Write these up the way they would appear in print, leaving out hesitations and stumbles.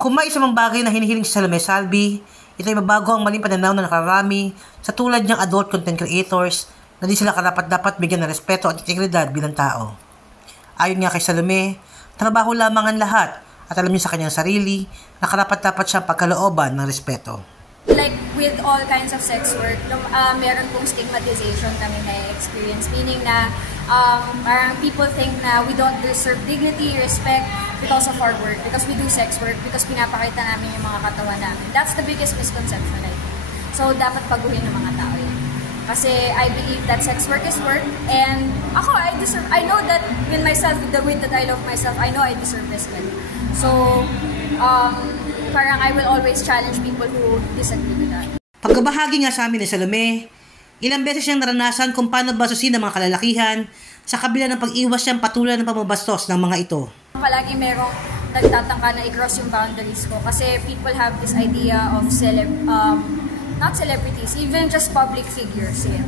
Kung may isang bagay na hinihiling si Salome Salvi, ito ay mabago ang maling pananaw na nakarami sa tulad niyang adult content creators na di sila karapat-dapat bigyan ng respeto at integridad bilang tao. Ayon nga kay Salome, trabaho lamang ang lahat at alam niya sa kanyang sarili na karapat-dapat siyang pagkalooban ng respeto. Like with all kinds of sex work, meron pong stigmatization kami na-experience. Meaning na parang people think na we don't deserve dignity, respect because of our work, because we do sex work, because pinapakita namin yung mga katawan namin. That's the biggest misconception, I think. So, dapat baguhin ng mga tao yun. Kasi I believe that sex work is work, and ako, I know that with myself, with the way that I love myself, I know I deserve respect. So, parang I will always challenge people who disagree with that. Pagkabahagi nga sa amin ni Salome, ilang beses siyang naranasan kung paano basusin ng mga kalalakihan sa kabila ng pag-iwas siyang patuloy ng pamabastos ng mga ito. Palagi merong nagtatangka na i-cross yung boundaries ko kasi people have this idea of not celebrities, even just public figures. Yeah,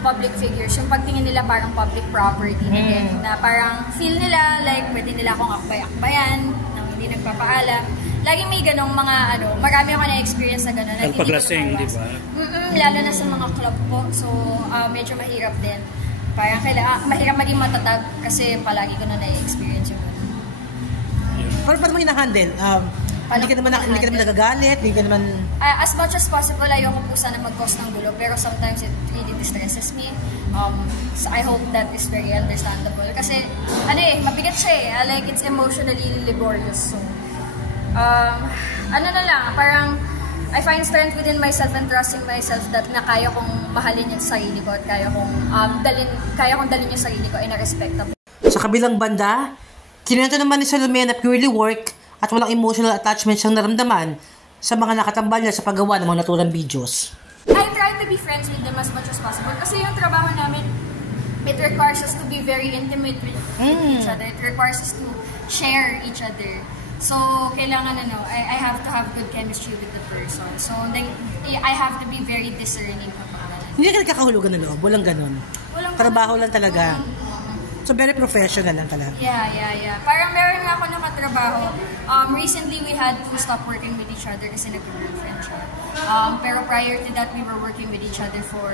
public figures. Yung pagtingin nila parang public property na din, na parang feel nila like pwede nila akong akbay-akbayan nang hindi nagpapaalam. Laging may ganong mga marami ako na-experience na gano'n. Paglasing, di ba? Lalo na sa mga club po. So, medyo mahirap din. Parang mahirap maging matatag kasi palagi ko na na-experience yung gano'n. Pero paano mo hinahandle? Hindi ka naman nagagalit? Hindi ka naman... As much as possible, ayoko po sana mag-cause ng gulo. Pero sometimes it really distresses me. So I hope that is very understandable. Kasi, mabigat siya eh. Like, it's emotionally laborious. So, parang I find strength within myself and trusting myself that na kaya kong mahalin yung sarili ko at kaya kong dalhin yung sarili ko in a respectable. Sa kabilang banda, kinento naman ni Salome na purely work at walang emotional attachment siyang naramdaman sa mga nakatambal niya sa paggawa ng mga naturang videos. I try to be friends with them as much as possible kasi yung trabaho namin, it requires us to be very intimate with each other. It requires us to share each other. So, kailangan I have to have good chemistry with the person. So, I have to be very discerning kapag ganun. Hindi ka nagkakahulugan ng loob? Walang ganun? Trabaho lang talaga? So, very professional lang talaga? Yeah. Parang meron nga ako nakatrabaho. Recently, we had to stop working with each other kasi nag-girlfriend siya. Pero prior to that, we were working with each other for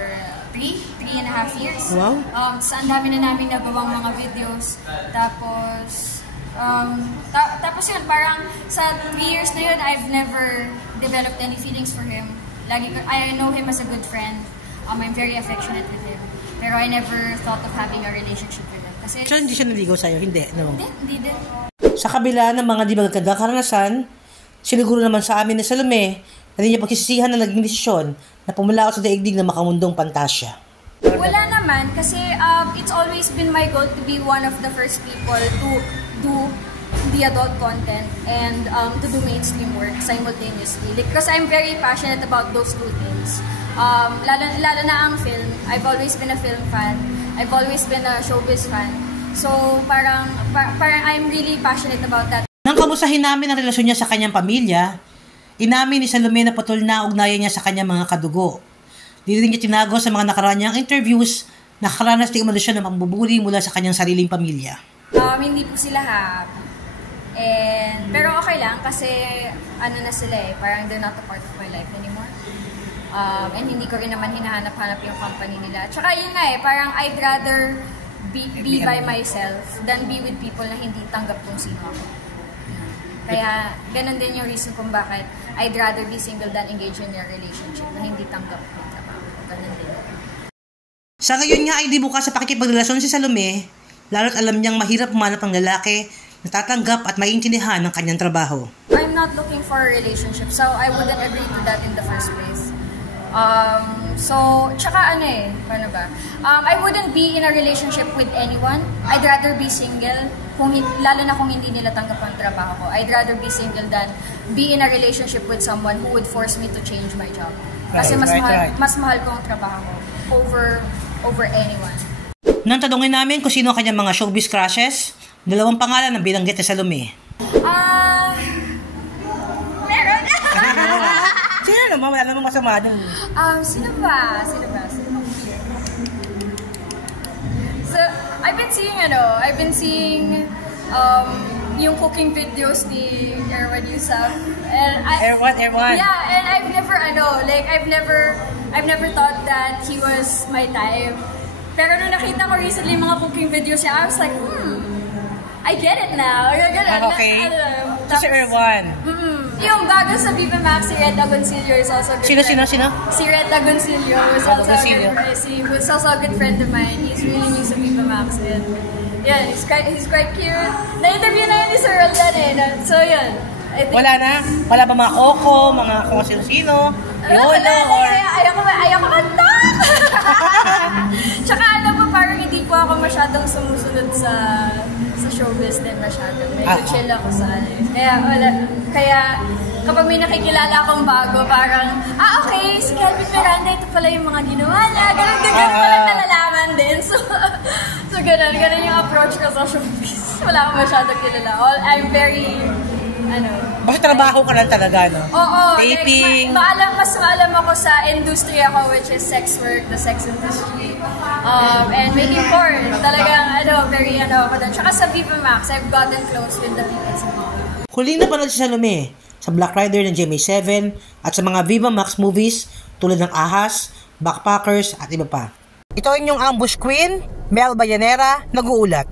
3.5 years. Wow. So, ang dami na namin nagawang mga videos. Tapos yun, parang sa 3 years na yun, I've never developed any feelings for him. I know him as a good friend. I'm very affectionate with him. Pero I never thought of having a relationship with him. Kasi so, hindi siya naligaw sa'yo? Hindi, no? Hindi din. Sa kabila ng mga di magagandang karanasan, siniguro naman sa amin ni Salome na hindi niya pagsisisihan na naging desisyon na pumalaot sa daigdig ng makamundong pantasya. Wala naman, kasi it's always been my goal to be one of the first people to do the adult content and to do mainstream work simultaneously. Because I'm very passionate about those two things. Lalo na ang film. I've always been a film fan. I've always been a showbiz fan. So parang I'm really passionate about that. Nang kamustahin namin ang relasyon niya sa kanyang pamilya, inamin ni Salome na patuloy na ugnayan niya sa kanyang mga kadugo. Di rin niya tinago sa mga nakaraan niyang interviews na nakaranas ng umano siya ng pambubuli mula sa kanyang sariling pamilya. Hindi po sila happy. Pero okay lang kasi na sila parang they're not a part of my life anymore. And hindi ko rin naman hinahanap-hanap yung company nila. Tsaka yun nga parang I'd rather be by myself than be with people na hindi tanggap kung sino ako. Kaya ganun din yung reason kung bakit I'd rather be single than engage in a relationship na hindi tanggap yung trabaho. Ganun din. Sa ngayon nga ay di bukas sa pakikipagrelasyon si Salome, lalo't alam niyang mahirap humanap ng lalaki na tatanggap at maintindihan ng kanyang trabaho. I'm not looking for a relationship, so I wouldn't agree to that in the first place. Tsaka paano ba? I wouldn't be in a relationship with anyone. I'd rather be single, lalo na kung hindi nila tanggap ang trabaho ko. I'd rather be single than be in a relationship with someone who would force me to change my job. Kasi mas mahal ko ang trabaho ko over anyone. Nang tanungin namin kung sino ang kanyang mga showbiz crushes, dalawang pangalan ang binanggit ni Salome. Meron. Sino naman? Wala namang masama dun. Sino ba? So, I've been seeing yung cooking videos ni Erwan Yusuf. And Erwan. Yeah, and I've never thought that he was my type. Pero nung nakita ko recently mga cooking videos niya, I was like, I get it now. Okay. Si Erwan. Yung bago sa Viva Max, si Red Agoncillo is also a good Sino? Si Red Agoncillo is also a good friend of mine. He's really new sa Viva Max. And yeah, he's quite cute. Na-interview na yun ni Sir Roldan eh. So yun. Wala na? Wala ba mga Coco, mga kung sino-sino? Yolo, or... Ayoko kanta! Tsaka ano po, parang hindi po ako masyadong sumusunod sa showbiz din masyado. Medyo chill ako sa ano. Kaya kapag may nakikilala akong bago, parang, okay, si Kelvin Miranda, ito pala yung mga ginawa niya. Ganun pala nalalaman din. So ganun yung approach ko sa showbiz. Wala akong masyadong kilala. I'm very, basta trabaho ka lang talaga, no? Oo. Taping. Like, mas maalam ako sa industry ako, which is sex work, the sex industry. And making porn. Talagang, very, ako doon. Tsaka sa Viva Max, I've gotten close with the people sa mga. Huling napanood si Salome sa Black Rider ng GMA7 at sa mga Viva Max movies tulad ng Ahas, Backpackers at iba pa. Ito ang inyong ambush queen, Mel Bayanera, nag-uulat.